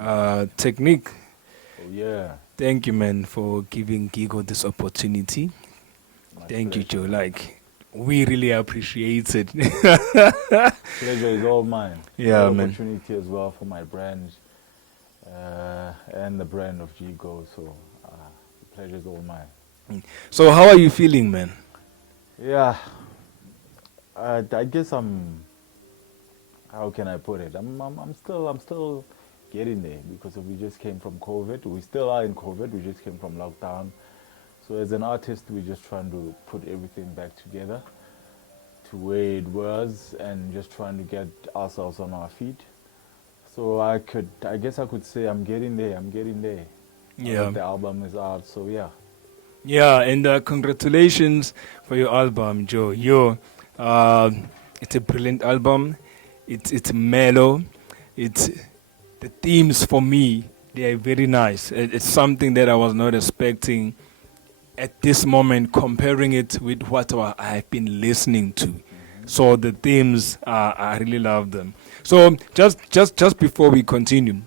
Tekniq, Oh yeah, thank you, man, for giving Gigo this opportunity. my Thank you, pleasure, Joe. man. Like, we really appreciate it. Pleasure is all mine. Great Yeah, man. opportunity as well for my brand and the brand of Gigo. So the pleasure is all mine. So, how are you feeling, man? Yeah, I guess I'm. How can I put it? I'm still getting there because we just came from COVID. We still are in COVID. We just came from lockdown. So as an artist, we're just trying to put everything back together to where it was and just trying to get ourselves on our feet. So I guess I could say I'm getting there. I'm getting there. Now Yeah. that the album is out, so yeah. Yeah, and congratulations for your album, Joe. It's a brilliant album. It's mellow. It's the themes for me. They are very nice. It's something that I was not expecting at this moment. Comparing it with what I've been listening to, so the themes I really love them. So just before we continue,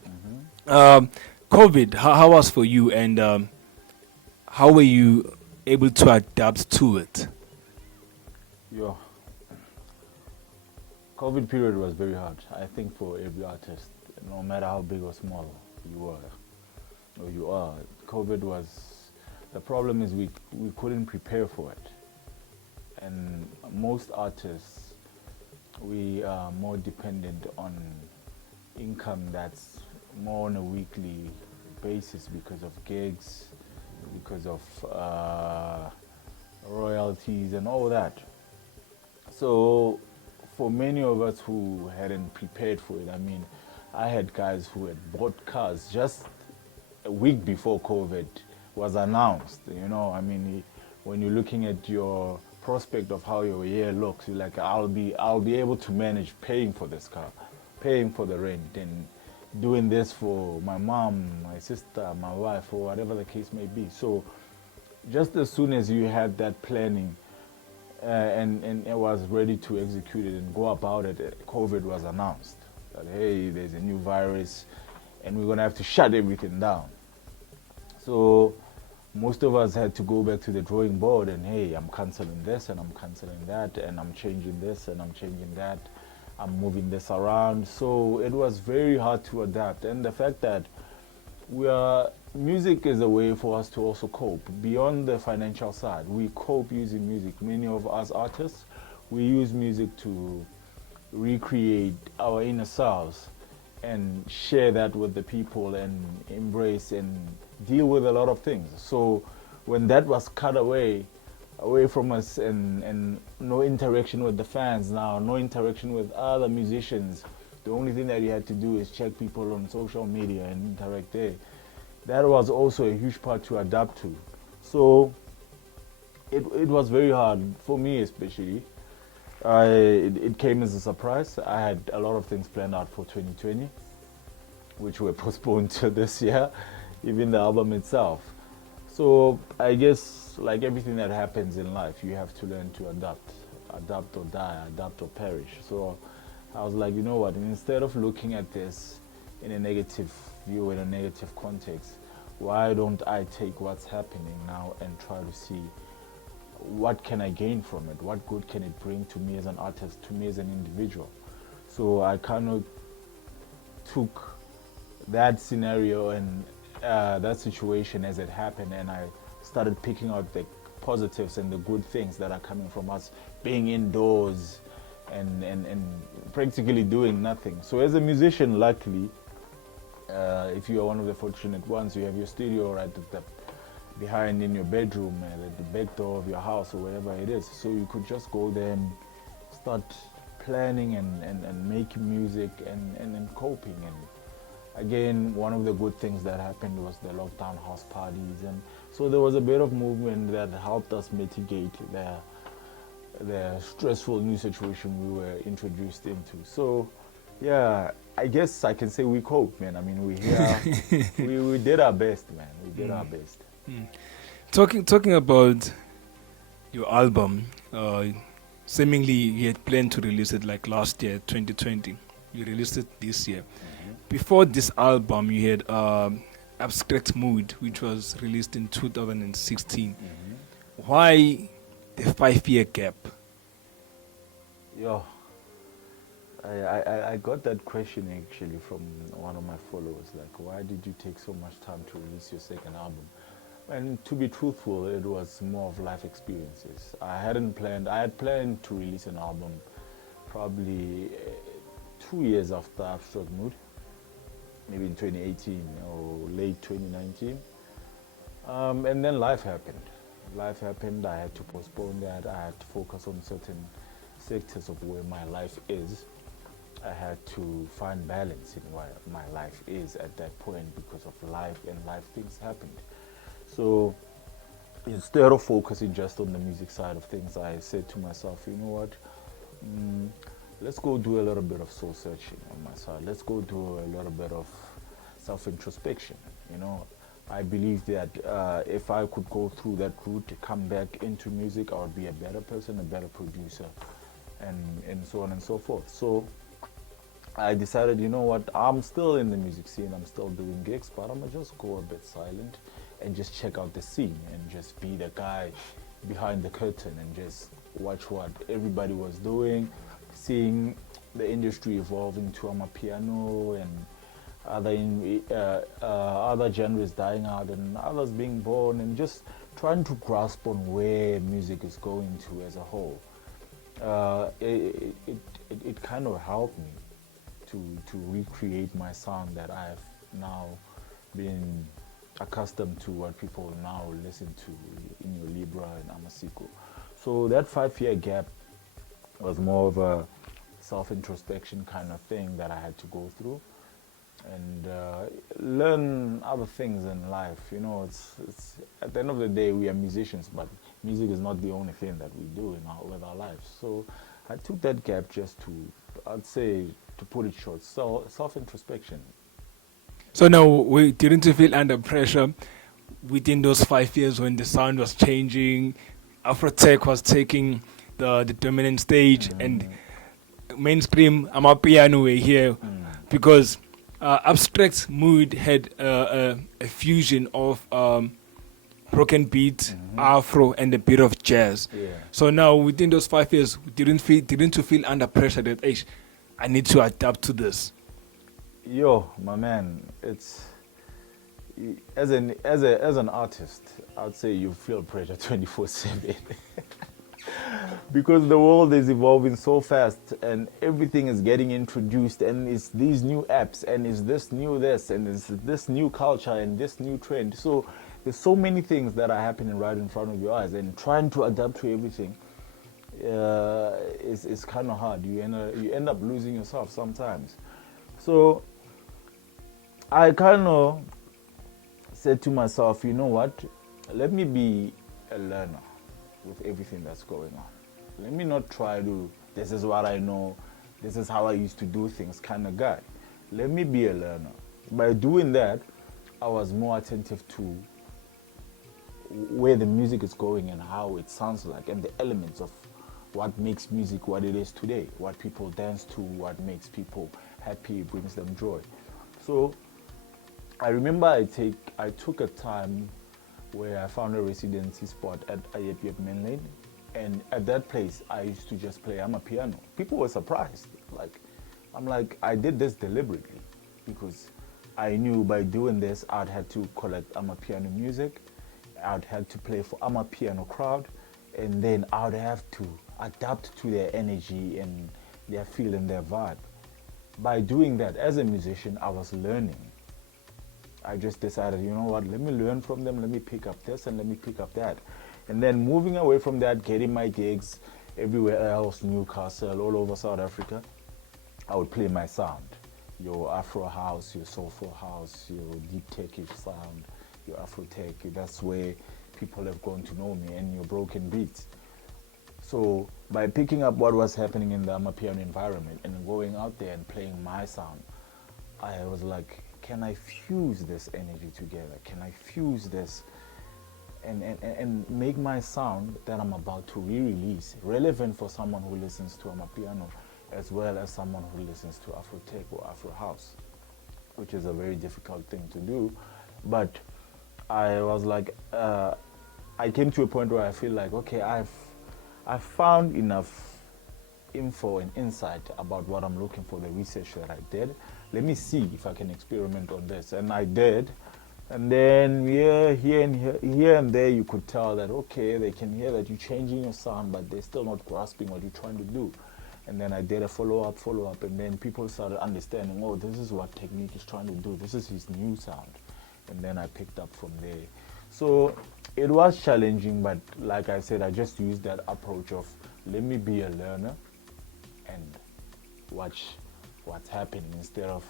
um, COVID, how was for you, and how were you able to adapt to it? Yo, COVID period was very hard. I think for every artist, no matter how big or small you are, or you are, COVID was. The problem is we couldn't prepare for it, and most artists we are more dependent on income that's more on a weekly basis because of gigs, because of royalties and all that. So for many of us who hadn't prepared for it, I mean, I had guys who had bought cars just a week before COVID was announced. You know, I mean, when you're looking at your prospect of how your year looks, you're like, I'll be able to manage paying for this car, paying for the rent, and doing this for my mom, my sister, my wife, or whatever the case may be. So just as soon as you had that planning and it was ready to execute it and go about it, COVID was announced that, hey, there's a new virus and we're going to have to shut everything down. So most of us had to go back to the drawing board and, hey, I'm canceling this and I'm canceling that and I'm changing this and I'm changing that. I'm moving this around. So it was very hard to adapt. And the fact that music is a way for us to also cope beyond the financial side. We cope using music. Many of us artists, we use music to recreate our inner selves and share that with the people and embrace and deal with a lot of things. So when that was cut away from us, and no interaction with the fans now, no interaction with other musicians, the only thing that you had to do is check people on social media and interact there. That was also a huge part to adapt to. So it was very hard for me, especially. It came as a surprise. I had a lot of things planned out for 2020, which were postponed to this year, even the album itself. So I guess, like everything that happens in life, you have to learn to adapt or die, adapt or perish. So I was like, you know what, instead of looking at this in a negative view, in a negative context, why don't I take what's happening now and try to see what can I gain from it? What good can it bring to me as an artist, to me as an individual? So I kind of took that scenario and that situation as it happened, and I started picking out the positives and the good things that are coming from us being indoors and practically doing nothing. So as a musician, luckily, if you are one of the fortunate ones, you have your studio right at the behind in your bedroom, at the back door of your house or wherever it is. So you could just go there and start planning and making music and coping. And again, one of the good things that happened was the lockdown house parties, and so there was a bit of movement that helped us mitigate the stressful new situation we were introduced into. So yeah, I guess I can say we coped, man. I mean, we did our best, man. We did our best. Talking about your album, seemingly you had planned to release it like last year, 2020. You released it this year. before this album, you had Abstract Mood, which was released in 2016. Why the 5-year gap? Yo, I got that question actually from one of my followers. Like, why did you take so much time to release your second album? And to be truthful, it was more of life experiences. I had planned to release an album probably 2 years after Abstract Mood, maybe in 2018 or late 2019. And then life happened. Life happened, I had to postpone that. I had to focus on certain sectors of where my life is. I had to find balance in where my life is at that point because of life, and life things happened. So instead of focusing just on the music side of things, I said to myself, you know what, let's go do a little bit of soul searching on my side. Let's go do a little bit of self-introspection. You know, I believe that if I could go through that route to come back into music, I would be a better person, a better producer, and so on and so forth. So I decided, you know what, I'm still in the music scene, I'm still doing gigs, but I'm gonna just go a bit silent and just check out the scene and just be the guy behind the curtain and just watch what everybody was doing, seeing the industry evolving to amapiano and other genres dying out and others being born, and just trying to grasp on where music is going to as a whole. It kind of helped me to recreate my sound that I've now been accustomed to, what people now listen to in your LIBRAH and Amasiko. So that 5-year gap was more of a self-introspection kind of thing that I had to go through and learn other things in life. You know, it's at the end of the day, we are musicians, but music is not the only thing that we do with our lives. So I took that gap just to, I'd say, to put it short, so self-introspection. So now, we didn't you feel under pressure within those 5 years when the sound was changing, Afrotech was taking the dominant stage, and mainstream amapiano were here, because Abstract Mood had a fusion of broken beat, Afro, and a bit of jazz. Yeah. So now, within those 5 years, didn't you feel under pressure that, hey, I need to adapt to this? Yo, my man, it's as an artist, I'd say you feel pressure 24/7 because the world is evolving so fast and everything is getting introduced, and it's these new apps, and it's this new this, and it's this new culture and this new trend. So there's so many things that are happening right in front of your eyes, and trying to adapt to everything is kind of hard. You end up losing yourself sometimes. So I kind of said to myself, you know what, let me be a learner with everything that's going on. Let me not try to, this is what I know, this is how I used to do things kind of guy. Let me be a learner. By doing that, I was more attentive to where the music is going and how it sounds like, and the elements of what makes music what it is today, what people dance to, what makes people happy, brings them joy. So I remember I took a time where I found a residency spot at Ayep Main Lane, and at that place I used to just play amapiano. People were surprised. I'm like, I did this deliberately because I knew by doing this I'd had to collect amapiano music, I'd had to play for amapiano crowd, and then I'd have to adapt to their energy and their feel and their vibe. By doing that, as a musician, I was learning. I just decided, you know what, let me learn from them, let me pick up this and let me pick up that. And then moving away from that, getting my gigs everywhere else, Newcastle, all over South Africa, I would play my sound. Your Afro house, your soulful house, your deep techish sound, your Afro tech, that's where people have grown to know me, and your broken beats. So by picking up what was happening in the amapiano environment and going out there and playing my sound, I was like, can I fuse this energy together? Can I fuse this and make my sound that I'm about to re-release relevant for someone who listens to amapiano as well as someone who listens to Afro tech or Afro house? which is a very difficult thing to do. But I was like, I came to a point where I feel like, okay, I've found enough info and insight about what I'm looking for, the research that I did. Let me see if I can experiment on this. And I did. And then here and there, you could tell that, okay, they can hear that you're changing your sound, but they're still not grasping what you're trying to do. And then I did a follow-up, and then people started understanding, oh, this is what Tekniq is trying to do. This is his new sound. And then I picked up from there. So it was challenging, but like I said, I just used that approach of, let me be a learner and watch what's happening instead of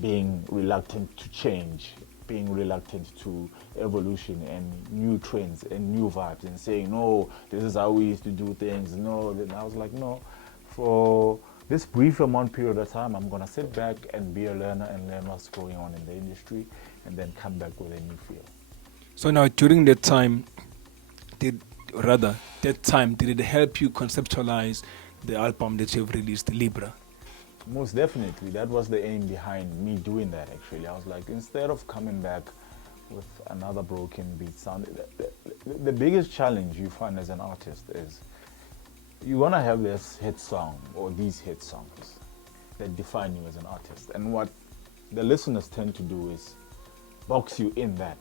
being reluctant to change, being reluctant to evolution and new trends and new vibes and saying, no, this is how we used to do things. No, then I was like, no, for this brief amount period of time, I'm going to sit back and be a learner and learn what's going on in the industry and then come back with a new feel. So now during that time, did it help you conceptualize the album that you've released, LIBRAH? Most definitely. That was the aim behind me doing that, actually. I was like, instead of coming back with another broken beat sound, the biggest challenge you find as an artist is you want to have this hit song or these hit songs that define you as an artist. And what the listeners tend to do is box you in that.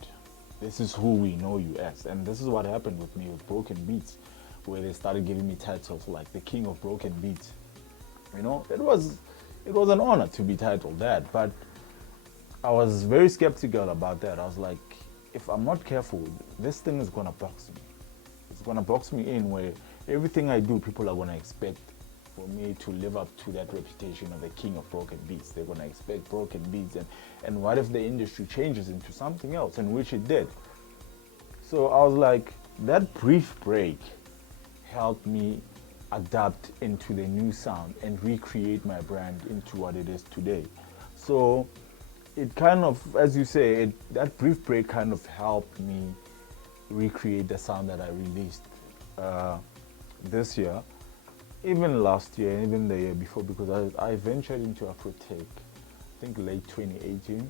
This is who we know you as. And this is what happened with me with Broken Beats, where they started giving me titles like the King of Broken Beats. You know, it was an honor to be titled that, but I was very skeptical about that. I was like, if I'm not careful, this thing is gonna box me. It's gonna box me in where everything I do, people are gonna expect for me to live up to that reputation of the King of Broken Beats. They're gonna expect broken beats, and what if the industry changes into something else, and which it did. So I was like, that brief break helped me adapt into the new sound and recreate my brand into what it is today. So it kind of, as you say, that brief break kind of helped me recreate the sound that I released this year, even last year, even the year before, because I ventured into Afrotech, I think late 2018,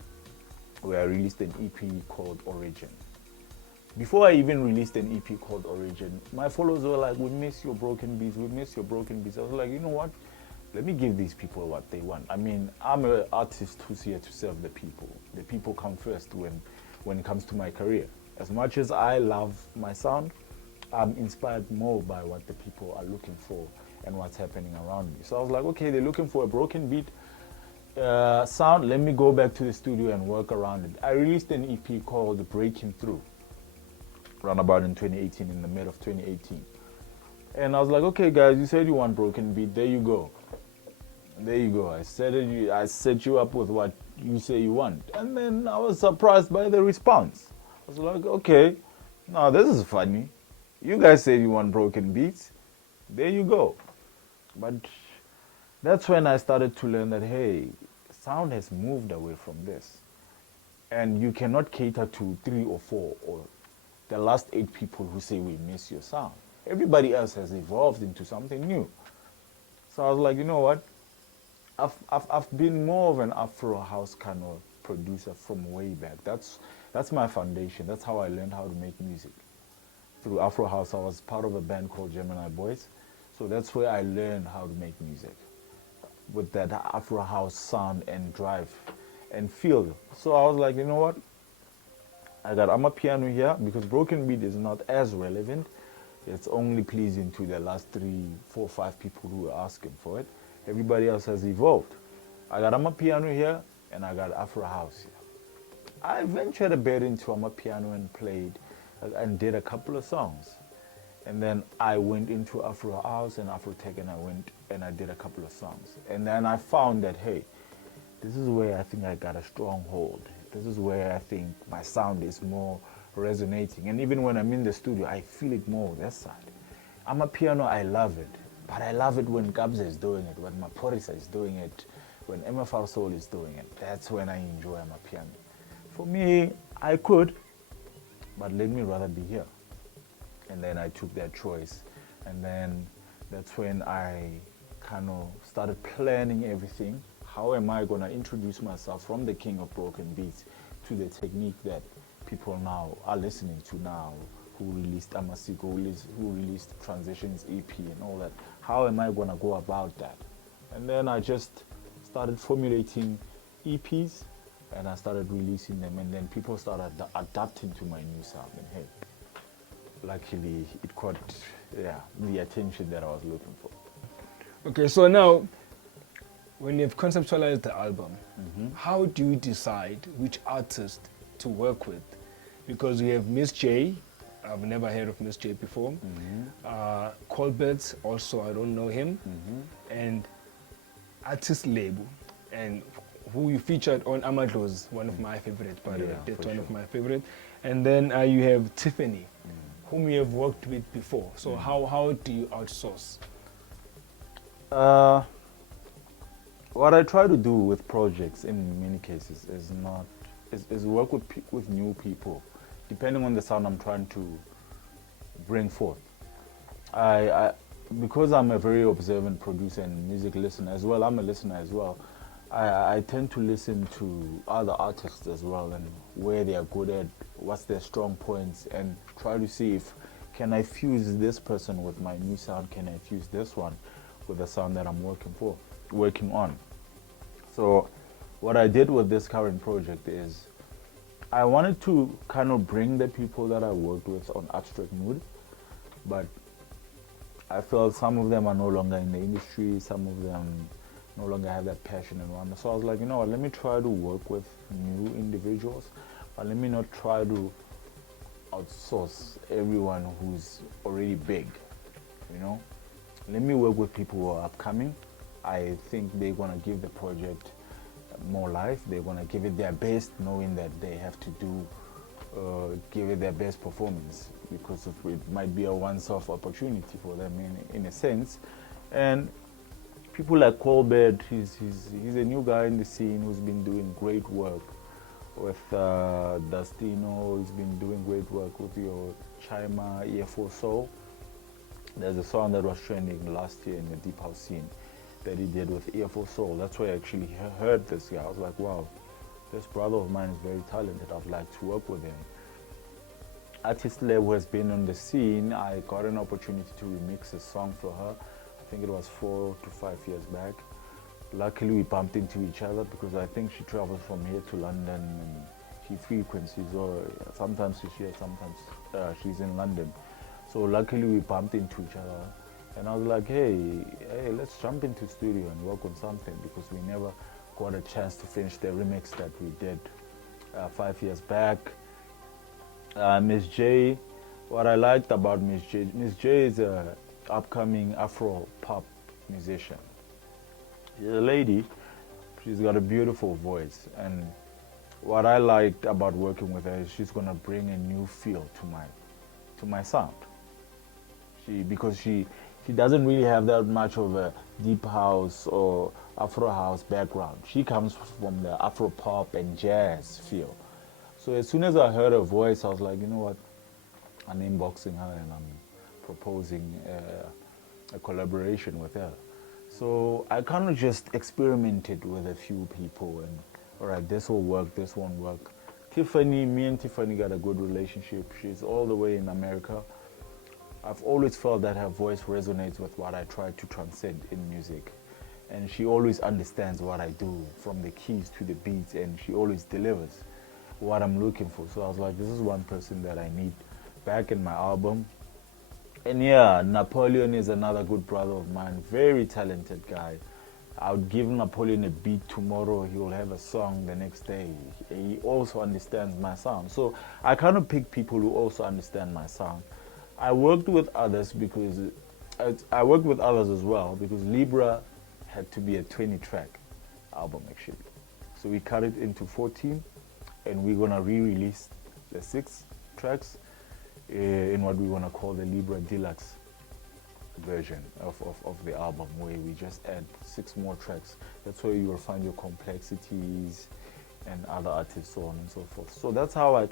where I released an EP called Origin. Before I even released an EP called Origin, my followers were like, we miss your broken beats, we miss your broken beats. I was like, you know what? Let me give these people what they want. I mean, I'm an artist who's here to serve the people. The people come first when it comes to my career. As much as I love my sound, I'm inspired more by what the people are looking for and what's happening around me. So I was like, okay, they're looking for a broken beat sound. Let me go back to the studio and work around it. I released an EP called Breaking Through, around about in 2018, in the mid of 2018. And I was like, okay guys, you said you want broken beat, there you go. There you go. I set you up with what you say you want. And then I was surprised by the response. I was like, okay, now this is funny. You guys said you want broken beats, there you go. But that's when I started to learn that, hey, sound has moved away from this. And you cannot cater to 3 or 4 or the last 8 people who say we miss your sound. Everybody else has evolved into something new. So I was like, you know what? I've been more of an Afro house kind of producer from way back. That's my foundation. That's how I learned how to make music. Through Afro house, I was part of a band called Gemini Boys. So that's where I learned how to make music, with that Afro house sound and drive and feel. So I was like, you know what? I got amapiano here because broken beat is not as relevant. It's only pleasing to the last 3, 4, 5 people who are asking for it. Everybody else has evolved. I got amapiano here and I got Afro house here. I ventured a bit into amapiano and played and did a couple of songs. And then I went into Afro house and Afrotech, and I went and I did a couple of songs. And then I found that, hey, this is where I think I got a stronghold. This is where I think my sound is more resonating. And even when I'm in the studio, I feel it more that side. Amapiano, I love it. But I love it when Kabza is doing it, when Maporisa is doing it, when MFR Soul is doing it. That's when I enjoy amapiano. For me, I could, but let me rather be here. And then I took that choice. And then that's when I kind of started planning everything, how am I going to introduce myself from the king of broken beats to the Tekniq that people now are listening to now, who released Amasiko, who released Transitions EP and all that. How am I going to go about that? And then I just started formulating EPs and I started releasing them, and then people started adapting to my new sound, and hey, luckily it caught the attention that I was looking for. Okay, so now when you've conceptualized the album, how do you decide which artist to work with? Because we have Miss J. I've never heard of Miss J before. Colbert, also I don't know him. And artist label, and who you featured on Amadlo's, one of my favorites, by the way. That's one of my favorites. And then you have Tiffany, whom you have worked with before. So how do you outsource? What I try to do with projects in many cases is work with new people, depending on the sound I'm trying to bring forth. Because I'm a very observant producer and music listener as well, I'm a listener as well, I tend to listen to other artists as well and where they are good at, what's their strong points, and try to see if can I fuse this person with my new sound, can I fuse this one with the sound that I'm working on. So what I did with this current project is I wanted to kind of bring the people that I worked with on Abstract Mood, but I felt some of them are no longer in the industry, some of them no longer have that passion and wonder. So I was like, you know what, let me try to work with new individuals, but let me not try to outsource everyone who's already big, you know. Let me work with people who are upcoming. I think they're gonna give the project more life. They're gonna give it their best, knowing that they have to give it their best performance, because it might be a once-off opportunity for them in a sense. And people like Colbert, he's a new guy in the scene who's been doing great work with Dustino. He's been doing great work with your Chima, EFO Soul. There's a song that was trending last year in the deep house scene that he did with EFO Soul. That's where I actually heard this guy. I was like, wow, this brother of mine is very talented. I'd like to work with him. Artist Lab has been on the scene. I got an opportunity to remix a song for her. I think it was 4 to 5 years back. Luckily, we bumped into each other because I think she travels from here to London and she frequents. Sometimes she's here, sometimes she's in London. So luckily, we bumped into each other. And I was like, hey, let's jump into studio and work on something, because we never got a chance to finish the remix that we did 5 years back. Miss J, what I liked about Miss J is an upcoming Afro pop musician. She's a lady, she's got a beautiful voice, and what I liked about working with her is she's gonna bring a new feel to my sound. Because she doesn't really have that much of a deep house or Afro house background. She comes from the Afro pop and jazz feel. So as soon as I heard her voice, I was like, you know what, I'm inboxing her and I'm proposing a collaboration with her. So I kind of just experimented with a few people and, all right, this will work, this won't work. Me and Tiffany got a good relationship. She's all the way in America. I've always felt that her voice resonates with what I try to transcend in music. And she always understands what I do, from the keys to the beats, and she always delivers what I'm looking for. So I was like, this is one person that I need back in my album. And yeah, Napoleon is another good brother of mine, very talented guy. I would give Napoleon a beat tomorrow, he will have a song the next day. He also understands my sound. So I kind of pick people who also understand my sound. I worked with others because I worked with others as well, because LIBRAH had to be a 20-track album actually. So we cut it into 14, and we're gonna re-release the 6 tracks in what we wanna call the LIBRAH Deluxe version of the album, where we just add 6 more tracks. That's where you will find your complexities and other artists, so on and so forth. So that's how I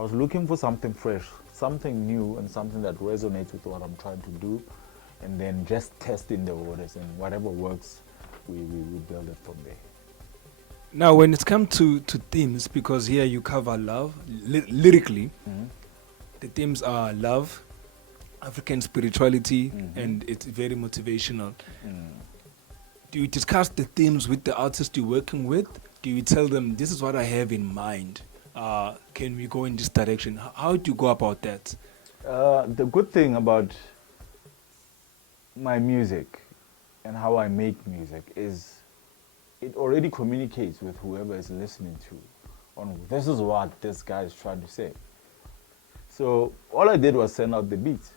was looking for something fresh, something new, and something that resonates with what I'm trying to do, and then just testing the waters, and whatever works, we build it from there. Now, when it's come to themes, because here you cover love, lyrically, the themes are love, African spirituality, and it's very motivational. Do you discuss the themes with the artist you're working with? Do you tell them, this is what I have in mind? Can we go in this direction? How do you go about that? The good thing about my music and how I make music is it already communicates with whoever is listening to on this is what this guy is trying to say. So all I did was send out the beats.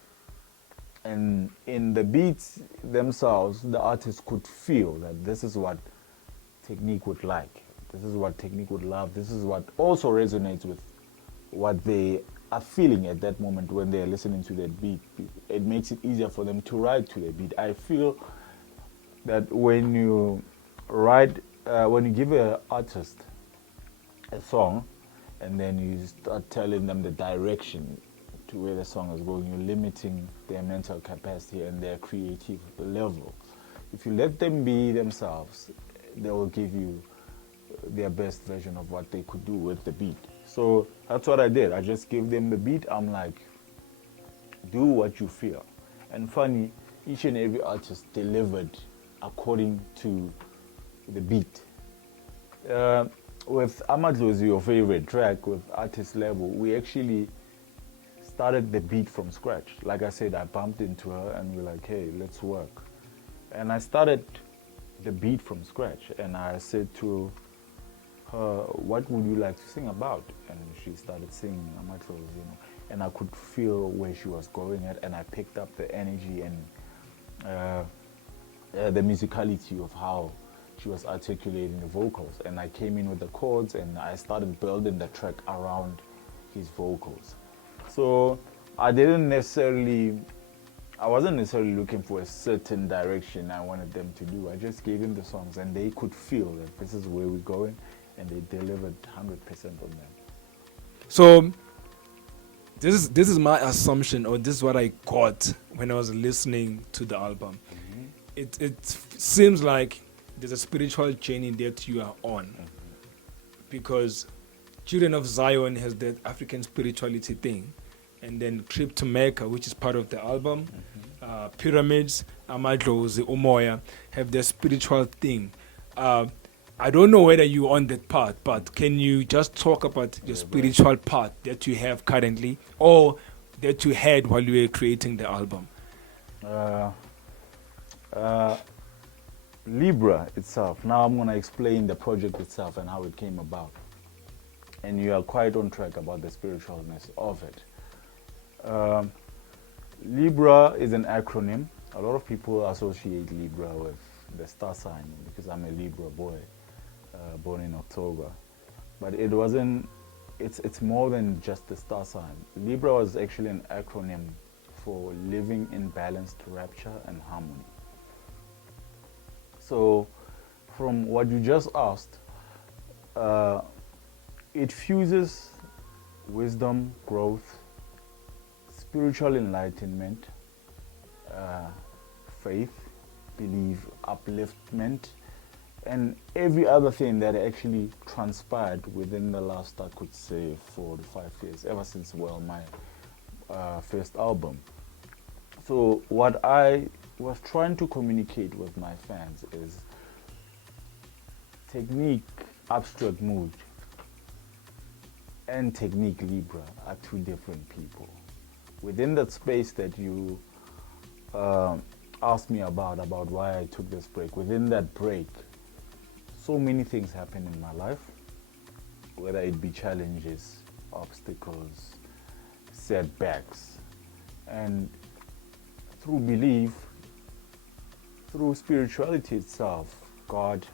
And in the beats themselves, the artist could feel that this is what Tekniq would like. This is what Tekniq would love. This is what also resonates with what they are feeling at that moment when they're listening to that beat. It makes it easier for them to write to the beat. I feel that when you write, when you give an artist a song and then you start telling them the direction to where the song is going, you're limiting their mental capacity and their creative level. If you let them be themselves, they will give you their best version of what they could do with the beat. So that's what I did. I just gave them the beat. I'm like, do what you feel. And funny, each and every artist delivered according to the beat. With Amadlozi, your favorite track, with Artist Level, we actually started the beat from scratch. Like I said, I bumped into her and we're like, hey, let's work. And I started the beat from scratch and I said to her, what would you like to sing about? And she started singing Amatlos, you know, and I could feel where she was going at, and I picked up the energy and the musicality of how she was articulating the vocals. And I came in with the chords and I started building the track around his vocals. So I wasn't necessarily looking for a certain direction I wanted them to do. I just gave them the songs and they could feel that this is where we're going, and they delivered 100% on them. So this is my assumption, or this is what I got when I was listening to the album. It seems like there's a spiritual journey that you are on, because Children of Zion has that African spirituality thing, and then Trip to Mecca, which is part of the album, Pyramids, Amadlozi, Umoya, have their spiritual thing. I don't know whether you're on that part, but can you just talk about the spiritual part that you have currently, or that you had while you were creating the album? LIBRAH itself. Now I'm going to explain the project itself and how it came about. And you are quite on track about the spiritualness of it. LIBRAH is an acronym. A lot of people associate LIBRAH with the star sign because I'm a Libra boy, born in October. But it wasn't, it's more than just the star sign. LIBRAH was actually an acronym for living in balanced rapture and harmony. So from what you just asked, it fuses wisdom, growth, spiritual enlightenment, faith, belief, upliftment, and every other thing that actually transpired within the last, I could say, 4 to 5 years, ever since, well, my first album. So what I was trying to communicate with my fans is Tekniq Abstract Mood and Tekniq LIBRAH are two different people. Within that space that you asked me about why I took this break, within that break, so many things happened in my life, whether it be challenges, obstacles, setbacks, and through belief, through spirituality itself, God,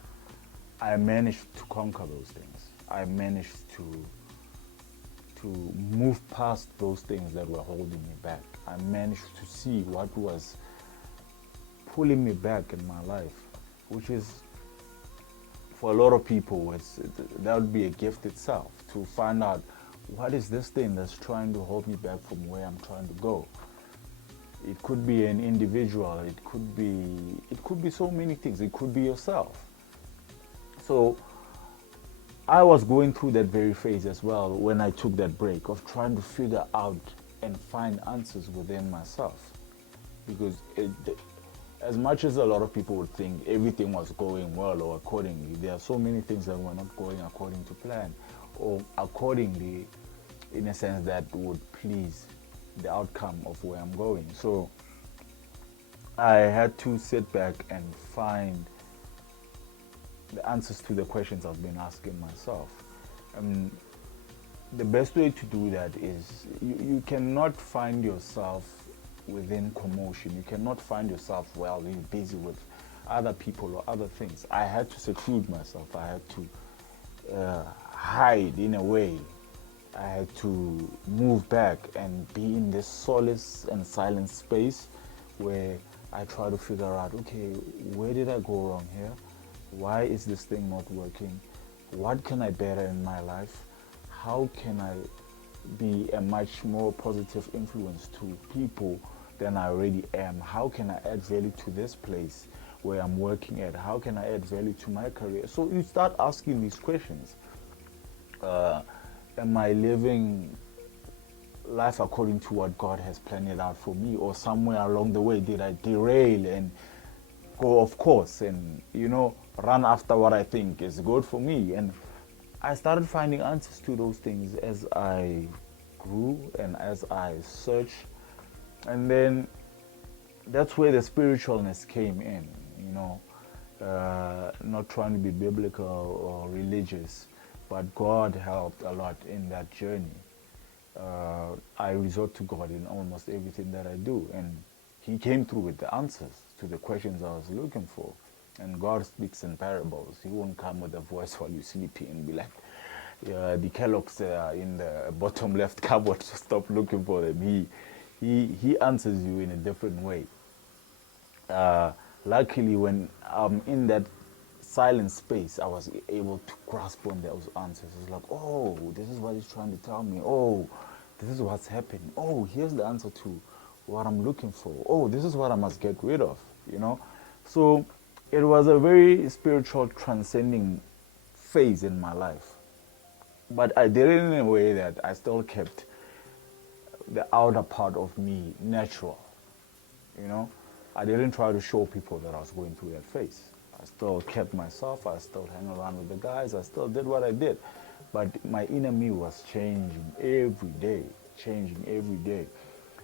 I managed to conquer those things. I managed to move past those things that were holding me back. I managed to see what was pulling me back in my life, which is, for a lot of people, that would be a gift itself, to find out what is this thing that's trying to hold me back from where I'm trying to go. It could be an individual. It could be so many things. It could be yourself. So I was going through that very phase as well when I took that break of trying to figure out and find answers within myself. Because as much as a lot of people would think everything was going well or accordingly, there are so many things that were not going according to plan or accordingly in a sense that would please the outcome of where I'm going. So I had to sit back and find the answers to the questions I've been asking myself. The best way to do that is you cannot find yourself within commotion. You cannot find yourself while you're busy with other people or other things. I had to seclude myself. I had to hide in a way. I had to move back and be in this solace and silent space where I try to figure out, okay, where did I go wrong here? Why is this thing not working? What can I better in my life? How can I be a much more positive influence to people than I already am? How can I add value to this place where I'm working at? How can I add value to my career? So you start asking these questions. Am I living life according to what God has planned it out for me? Or somewhere along the way did I derail and go off course and, run after what I think is good for me? And I started finding answers to those things as I grew and as I searched. And then that's where the spiritualness came in, not trying to be biblical or religious, but God helped a lot in that journey. I resort to God in almost everything that I do, and He came through with the answers to the questions I was looking for. And God speaks in parables. He won't come with a voice while you're sleeping and be like, the Kellogg's in the bottom left cupboard, stop looking for them. He answers you in a different way. Luckily, when I'm in that silent space, I was able to grasp on those answers. It's like, oh, this is what He's trying to tell me. Oh, this is what's happening. Oh, here's the answer to what I'm looking for. Oh, this is what I must get rid of, So it was a very spiritual, transcending phase in my life. But I did it in a way that I still kept the outer part of me natural, I didn't try to show people that I was going through that phase. I still kept myself. I still hang around with the guys. I still did what I did. But my inner me was changing every day.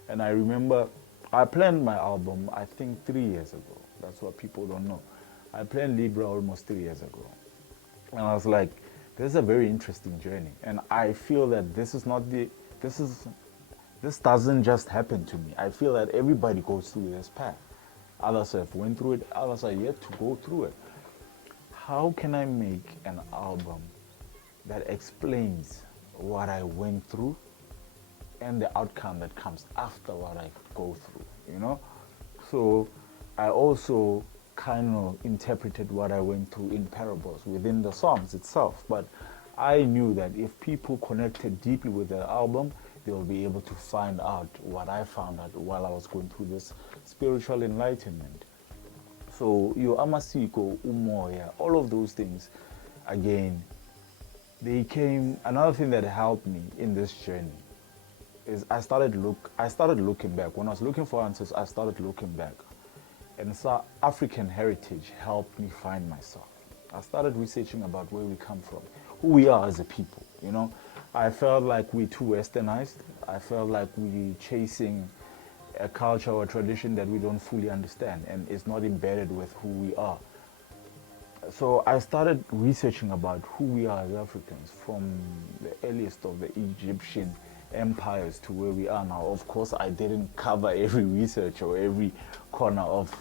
And I remember I planned my album, I think 3 years ago. That's what people don't know. I planned LIBRAH almost 3 years ago. And I was like, this is a very interesting journey. And I feel that this doesn't just happen to me. I feel that everybody goes through this path. Others have went through it, others are yet to go through it. How can I make an album that explains what I went through and the outcome that comes after what I go through, So I also kind of interpreted what I went through in parables within the songs itself. But I knew that if people connected deeply with the album, they'll be able to find out what I found out while I was going through this spiritual enlightenment. So your amasiko, umoya, all of those things, again, they came. Another thing that helped me in this journey is I started looking back. When I was looking for answers, I started looking back. And so African heritage helped me find myself. I started researching about where we come from, who we are as a people, I felt like we're too westernized. I felt like we're chasing a culture or a tradition that we don't fully understand and is not embedded with who we are. So I started researching about who we are as Africans, from the earliest of the Egyptian empires to where we are now. Of course, I didn't cover every research or every corner of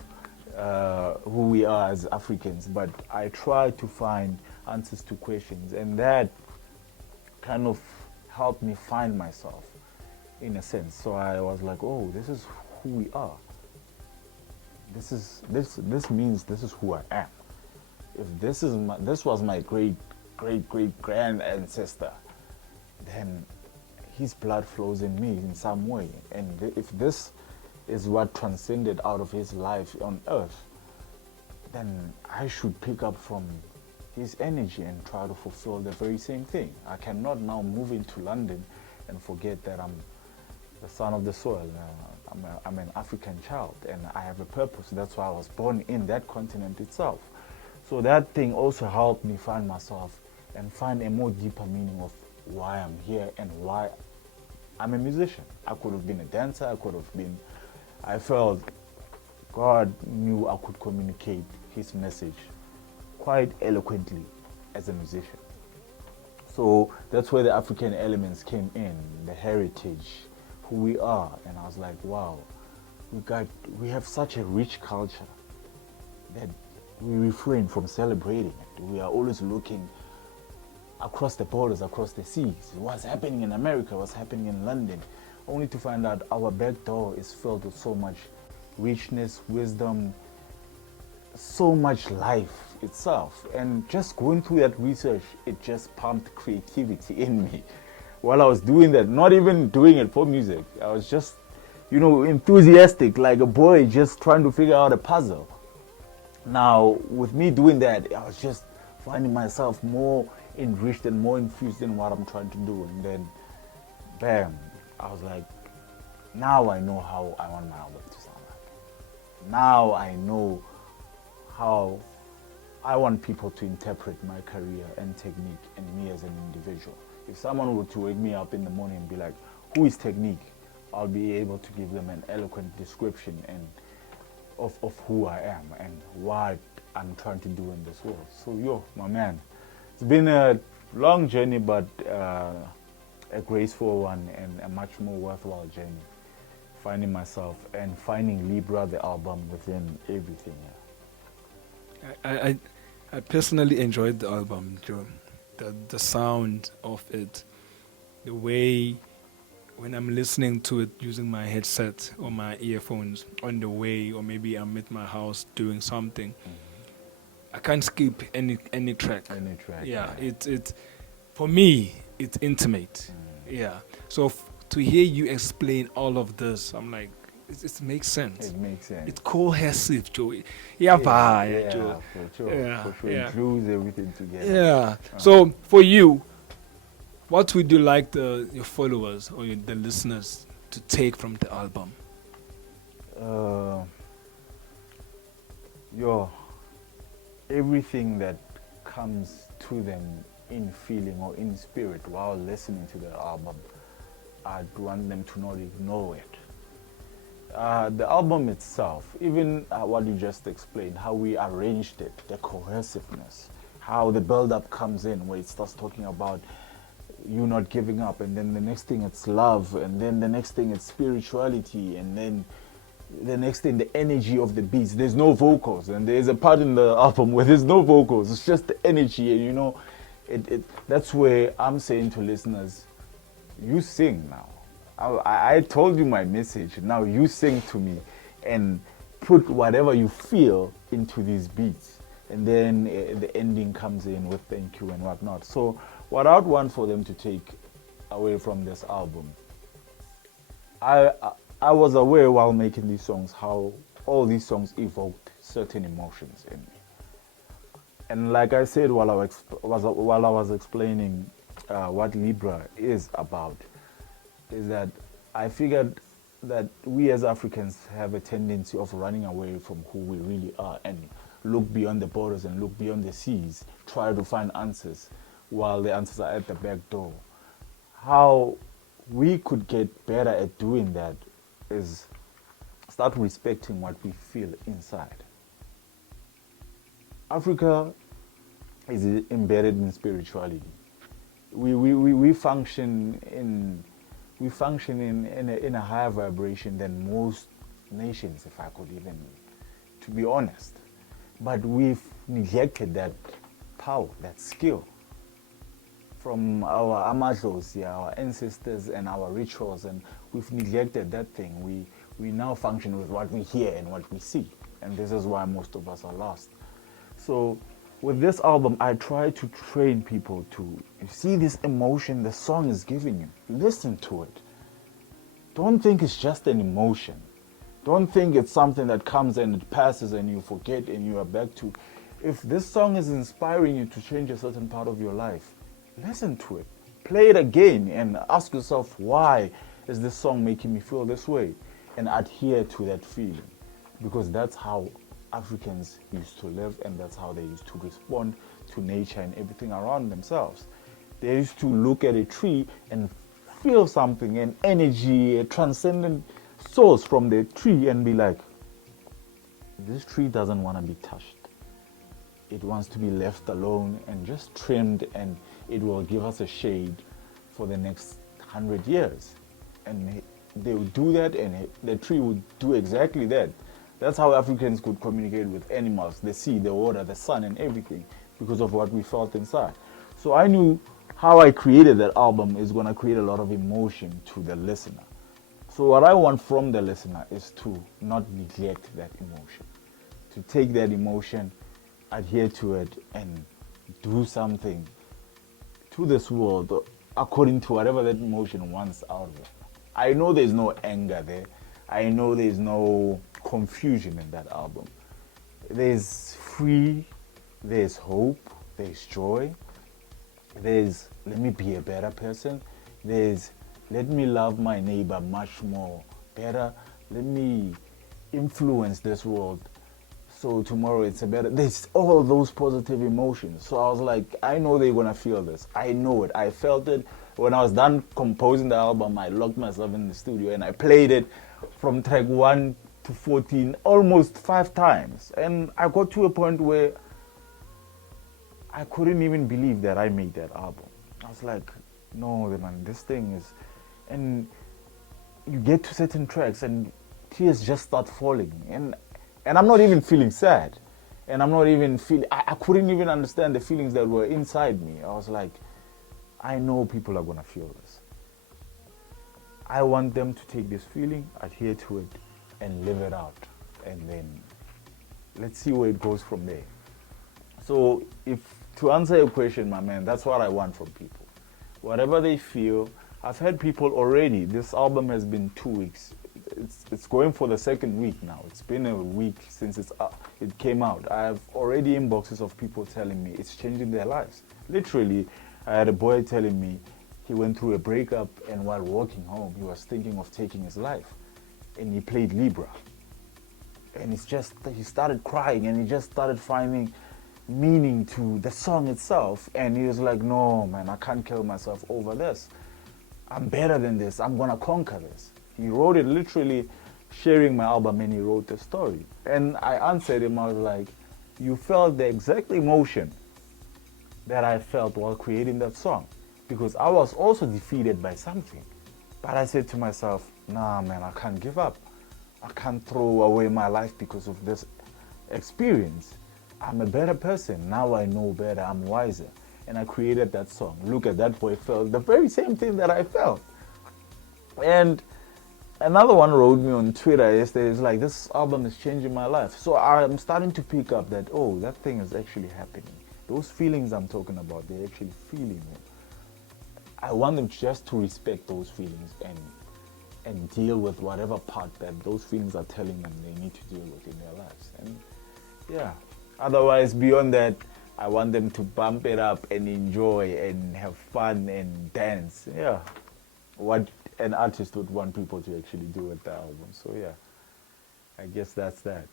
who we are as Africans, but I tried to find answers to questions, and that kind of helped me find myself in a sense. So I was like, oh, this is who we are. This means this is who I am. If this was my great grand ancestor, then his blood flows in me in some way. And if this is what transcended out of his life on earth, then I should pick up from his energy and try to fulfill the very same thing. I cannot now move into London and forget that I'm the son of the soil. I'm an African child and I have a purpose. That's why I was born in that continent itself. So that thing also helped me find myself and find a more deeper meaning of why I'm here and why I'm a musician. I could have been a dancer, I felt God knew I could communicate his message quite eloquently as a musician. So that's where the African elements came in, the heritage, who we are. And I was like, wow, we have such a rich culture that we refrain from celebrating it. We are always looking across the borders, across the seas. What's happening in America, what's happening in London, only to find out our back door is filled with so much richness, wisdom, so much life itself. And just going through that research, it just pumped creativity in me. While I was doing that, not even doing it for music, I was just, enthusiastic, like a boy just trying to figure out a puzzle. Now, with me doing that, I was just finding myself more enriched and more infused in what I'm trying to do. And then, bam, I was like, now I know how I want my album to sound like. Now I know how I want people to interpret my career and Tekniq and me as an individual. If someone were to wake me up in the morning and be like, who is Tekniq? I'll be able to give them an eloquent description of who I am and what I'm trying to do in this world. So my man, it's been a long journey, but a graceful one and a much more worthwhile journey. Finding myself and finding LIBRAH, the album, within everything. I personally enjoyed the album, Joe. The sound of it, the way when I'm listening to it using my headset or my earphones on the way, or maybe I'm at my house doing something, I can't skip any track. Any track. Yeah, it for me it's intimate. Yeah, so to hear you explain all of this, I'm like, it makes sense. It makes sense. It's cohesive, Joe. Joe. For sure. Yeah, For sure. yeah. It glues everything together. Yeah. So for you, what would you like your followers or the listeners to take from the album? Everything that comes to them in feeling or in spirit while listening to the album, I'd want them to not ignore it. The album itself, even what you just explained, how we arranged it, the cohesiveness, how the build-up comes in, where it starts talking about you not giving up, and then the next thing it's love, and then the next thing it's spirituality, and then the next thing the energy of the beats. There's no vocals, and there's a part in the album where there's no vocals. It's just the energy, and that's where I'm saying to listeners, you sing now. I told you my message. Now you sing to me and put whatever you feel into these beats. And then the ending comes in with thank you and whatnot. So what I'd want for them to take away from this album, I was aware while making these songs how all these songs evoked certain emotions in me. And like I said while I was explaining what LIBRAH is about, is that I figured that we as Africans have a tendency of running away from who we really are and look beyond the borders and look beyond the seas, try to find answers while the answers are at the back door. How we could get better at doing that is start respecting what we feel inside. Africa is embedded in spirituality. We function in a higher vibration than most nations, if I could even, to be honest. But we've neglected that power, that skill from our amadlosi, our ancestors and our rituals, and we've neglected that thing. We now function with what we hear and what we see, and this is why most of us are lost. So with this album, I try to train people to see this emotion the song is giving you. Listen to it. Don't think it's just an emotion. Don't think it's something that comes and it passes and you forget and you are back to. If this song is inspiring you to change a certain part of your life, listen to it. Play it again and ask yourself, why is this song making me feel this way? And adhere to that feeling. Because that's how Africans used to live, and that's how they used to respond to nature and everything around themselves. They used to look at a tree and feel something, an energy, a transcendent source from the tree, and be like, this tree doesn't want to be touched. It wants to be left alone and just trimmed, and it will give us a shade for the next 100 years. And they would do that, and the tree would do exactly that. That's how Africans could communicate with animals, the sea, the water, the sun, and everything, because of what we felt inside. So I knew how I created that album is going to create a lot of emotion to the listener. So what I want from the listener is to not neglect that emotion, to take that emotion, adhere to it, and do something to this world according to whatever that emotion wants out of it. I know there's no anger there. I know there's no confusion in that album. There's free, there's hope, there's joy, there's let me be a better person, there's let me love my neighbor much more better, let me influence this world so tomorrow it's a better. There's all those positive emotions. So I was like, I know they're gonna feel this. I know it. I felt it. When I was done composing the album, I locked myself in the studio and I played it from track 1 to 14 almost 5 times. And I got to a point where I couldn't even believe that I made that album. I was like, no, man, this thing is... And you get to certain tracks and tears just start falling. And I'm not even feeling sad. And I'm not even feeling... I couldn't even understand the feelings that were inside me. I was like, I know people are going to feel this. I want them to take this feeling, adhere to it, and live it out. And then let's see where it goes from there. So to answer your question, my man, that's what I want from people. Whatever they feel. I've had people already. This album has been 2 weeks. It's going for the 2nd week now. It's been a week since it came out. I have already inboxes of people telling me it's changing their lives. Literally, I had a boy telling me he went through a breakup, and while walking home, he was thinking of taking his life. And he played LIBRAH. And he started crying, and he just started finding meaning to the song itself. And he was like, no, man, I can't kill myself over this. I'm better than this. I'm going to conquer this. He wrote it literally sharing my album, and he wrote the story. And I answered him, I was like, you felt the exact emotion that I felt while creating that song. Because I was also defeated by something. But I said to myself, nah, man, I can't give up. I can't throw away my life because of this experience. I'm a better person. Now I know better. I'm wiser. And I created that song. Look at that boy felt the very same thing that I felt. And another one wrote me on Twitter yesterday. It's like, this album is changing my life. So I'm starting to pick up that, oh, that thing is actually happening. Those feelings I'm talking about, they're actually feeling it. I want them just to respect those feelings and deal with whatever part that those feelings are telling them they need to deal with in their lives. And yeah, otherwise, beyond that, I want them to bump it up and enjoy and have fun and dance. Yeah, what an artist would want people to actually do with the album. So yeah, I guess that's that.